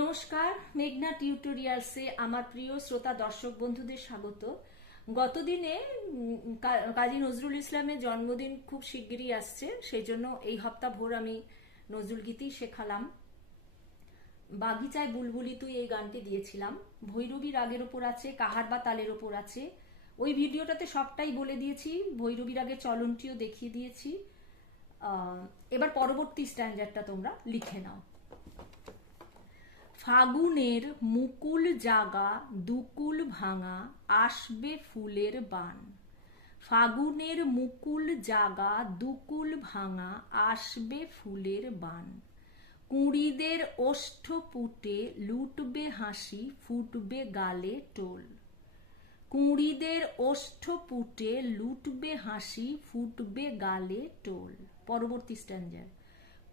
নমস্কার, মেঘনা টিউটোরিয়ালসে আমার প্রিয় শ্রোতা দর্শক বন্ধুদের স্বাগত। গতদিনে কাজী নজরুল ইসলামের জন্মদিন খুব শিগগিরই আসছে সেই জন্য এই হপ্তাহ ভোর আমি নজরুল গীতি শেখালাম। বাগিচায় বুলবুলি তুই এই গানটি দিয়েছিলাম। ভৈরবী রাগের ওপর আছে, কাহার বা তালের ওপর আছে। ওই ভিডিওটাতে সবটাই বলে দিয়েছি ভৈরবী রাগের চলনটিও দেখিয়ে দিয়েছি। এবার পরবর্তী স্ট্যান্ডার্ডটা তোমরা লিখে নাও। ফাগুনের মুকুল জাগা, দুকুল ভাঙা, আসবে ফুলের বান। ফাগুনের মুকুল জাগা, দুকুল ভাঙা, আসবে ফুলের বান। কুঁড়িদের ওষ্ঠ পুটে লুটবে হাসি, ফুটবে গালে টোল। কুঁড়িদের ওষ্ঠ পুটে লুটবে হাসি, ফুটবে গালে টোল। পরবর্তী স্ট্যান্ডার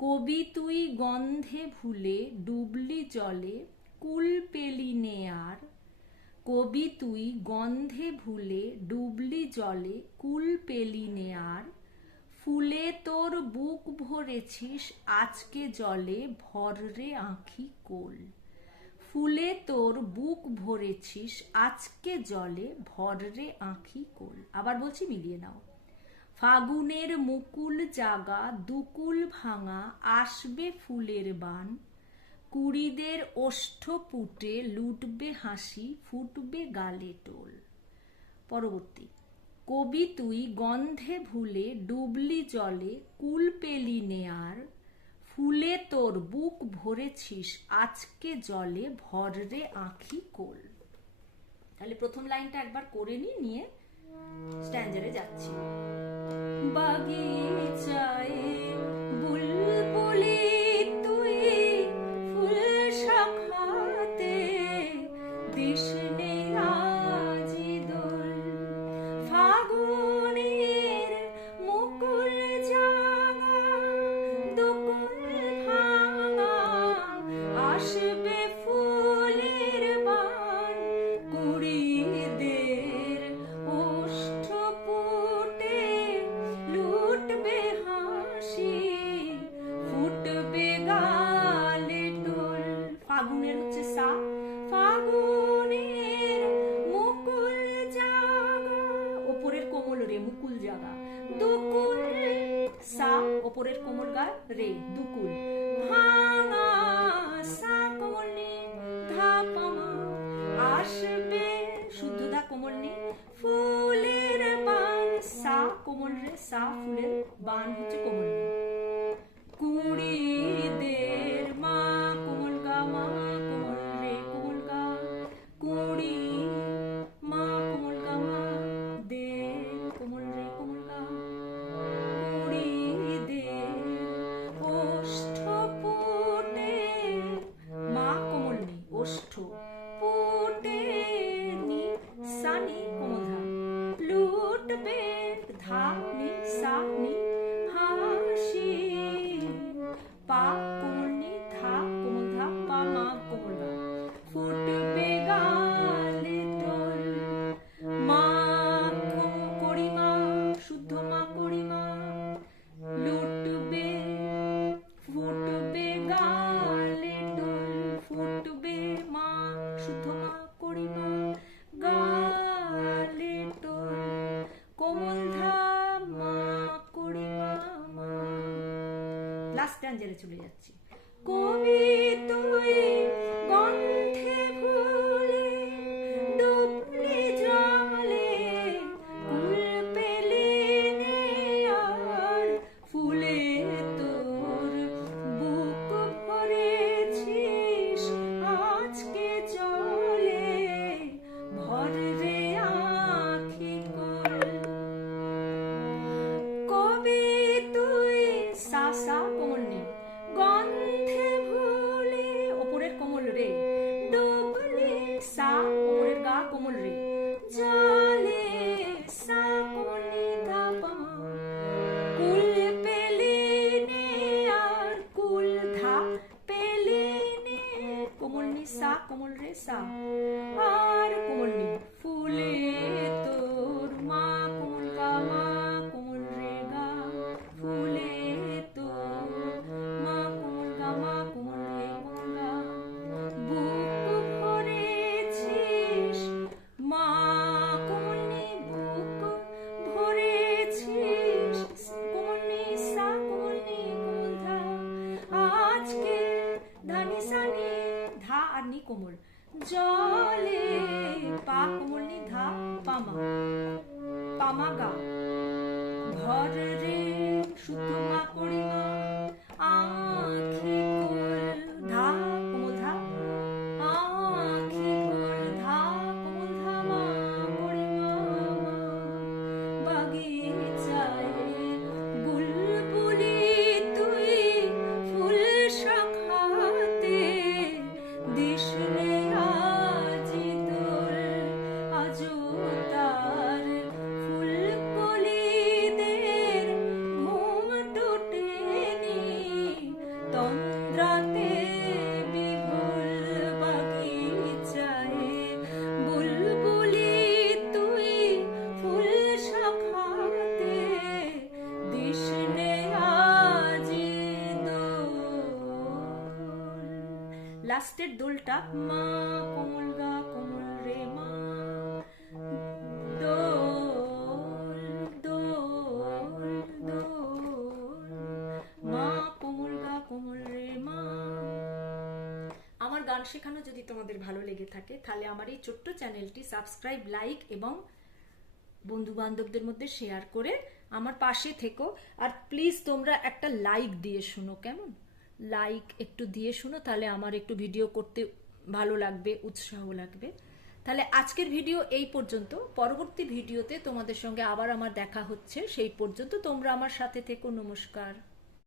কবি তুই গন্ধে ভুলে, ডুবলি জলে, কুল পেলি নে আর। কবি তুই গন্ধে ভুলে, ডুবলি জলে, কুল পেলি নে আর। ফুলে তোর বুক ভরেছিস, আজকে জলে ভররে আঁখি কোল। ফুলে তোর বুক ভরেছিস, আজকে জলে ভররে আঁখি কোল। আবার বলছি মিলিয়ে নাও। ফাগুনের মুকুল জাগা, দুকুল ভাঙা, আসবে ফুলের বান। কুড়িদের ওষ্ঠ পুটে লুটবে হাসি, ফুটবে গালে টোল। পরবর্তী, কবি তুই গন্ধে ভুলে ডুবলি জলে কুল পেলি নেয়ার। ফুলে তোর বুক ভরেছিস, আজকে জলে ভররে আঁখি কোল। তাহলে প্রথম লাইনটা একবার করে নি, নিয়ে স্ট্যান্ডারে যাচ্ছি। বাগিচায় রে মুকুল জাগা। দুকুল সা ওপরের কোমর গা রে, দুকুল। সা কোমল নে ধা আসবে শুদ্ধ দা কোমল নে, ফুলের বান। সা কোমল রে, সা ফুলের বান হচ্ছে ওষ্ঠ পুটে নি সানি কোমধা লুটবে ধা নি সা নি হাসি পা লাস্ট স্ট্যান্ডারে চলে যাচ্ছি। কবি তুই কোমল রে। জলে সা কোমল নি ধা পামা কুল পেলি নে আর কুল ধা পেলি নে কোমল নি সা কোমল রে সা। আর কোমল নি ফুলে আজকে ধানি সানি ধা আর নি কোমল। জলে পা কোমল নি ধা পামা। পামা গা। ঘর রে লাস্টের দোলটা মা, কোমল গা, কোমল রে মা। আমার গান শেখানো যদি তোমাদের ভালো লেগে থাকে, তাহলে আমার এই ছোট্ট চ্যানেলটি সাবস্ক্রাইব, লাইক এবং বন্ধু বান্ধবদের মধ্যে শেয়ার করে আমার পাশে থেকো। আর প্লিজ তোমরা একটা লাইক দিয়ে শুনো, কেমন? লাইক একটু দিয়ে শুনো, তাহলে আমার একটু ভিডিও করতে ভালো লাগবে, উৎসাহ লাগবে। তাহলে আজকের ভিডিও এই পর্যন্ত। পরবর্তী ভিডিওতে তোমাদের সঙ্গে আবার আমার দেখা হচ্ছে, সেই পর্যন্ত তোমরা আমার সাথে থেকো, নমস্কার।